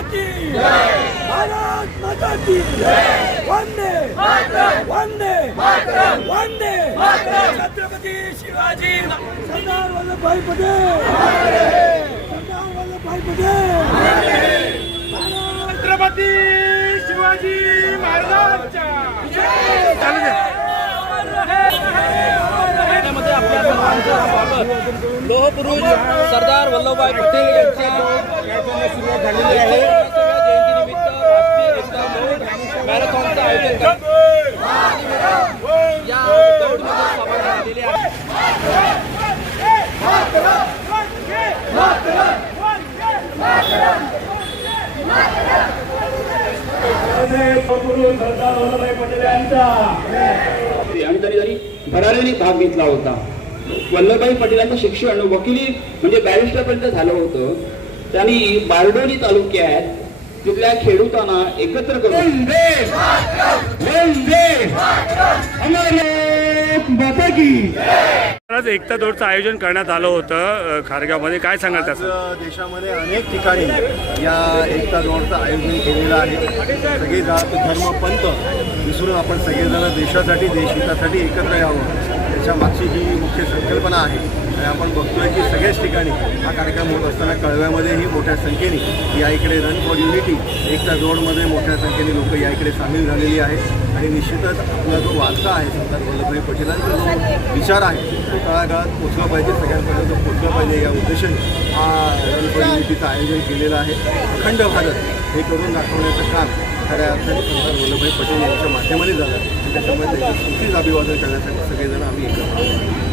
की वंदे वंदे वंदे छत्रपती शिवाजी सरदार वल्लभभाई पटेल सरदार वल्लभभाई पटेल छत्रपती शिवाजी महाराजांच्या आपल्या लोहपुरुष सरदार वल्लभभाई पटेल यांच्या सुरुवात झालेली आहे जयंतीनिमित्त राष्ट्रीय एकता दौड मॅरेथॉनचं आयोजन या दौडमध्ये सहभागी झालेले आहे सरदार वल्लभभाई पटेल यांचा आणि त्यांनी त्यांनी भरारीने भाग घेतला होता वल्लभभाई पटेलांचं शिक्षण वकिली म्हणजे बॅरिस्टरपर्यंत झालं होतं. त्यांनी बारडोली तालुक्यात तिथल्या खेडूतांना एकत्र करून आज एकता दौडचं आयोजन करण्यात आलं होतं खारगावमध्ये. काय सांगाल त्याचं? देशामध्ये अनेक ठिकाणी या एकता दौडचं आयोजन केलेलं आहे. सगळे जात धर्म पंथ विसरून आपण सगळेजण देशासाठी देशहितासाठी एकत्र यावं. त्याच्या मागची मुख्य संकल्पना आहे आणि आपण बघतोय की सगळ्याच ठिकाणी हा कार्यक्रम होत असताना कळव्यामध्येही मोठ्या संख्येने या इकडे रन फॉर युनिटी एकता जोडमध्ये मोठ्या संख्येने लोक या इकडे सामील झालेली आहेत आणि निश्चितच आपला जो वारसा आहे सरदार वल्लभभाई पटेलांचा जो विचार आहे तो तळागाळात पोचला पाहिजे सगळ्यांपर्यंत पोचला पाहिजे या उद्देशाने. हा रन आयोजन केलेलं आहे. अखंड भारत हे करून दाखवण्याचं काम खऱ्या अर्थाने सरदार वल्लभभाई पटेल यांच्या माध्यमाने झालं त्याच्यामुळे त्यांचं सुखीच अभिवादन करण्यासाठी सगळेजण आम्ही एकत्र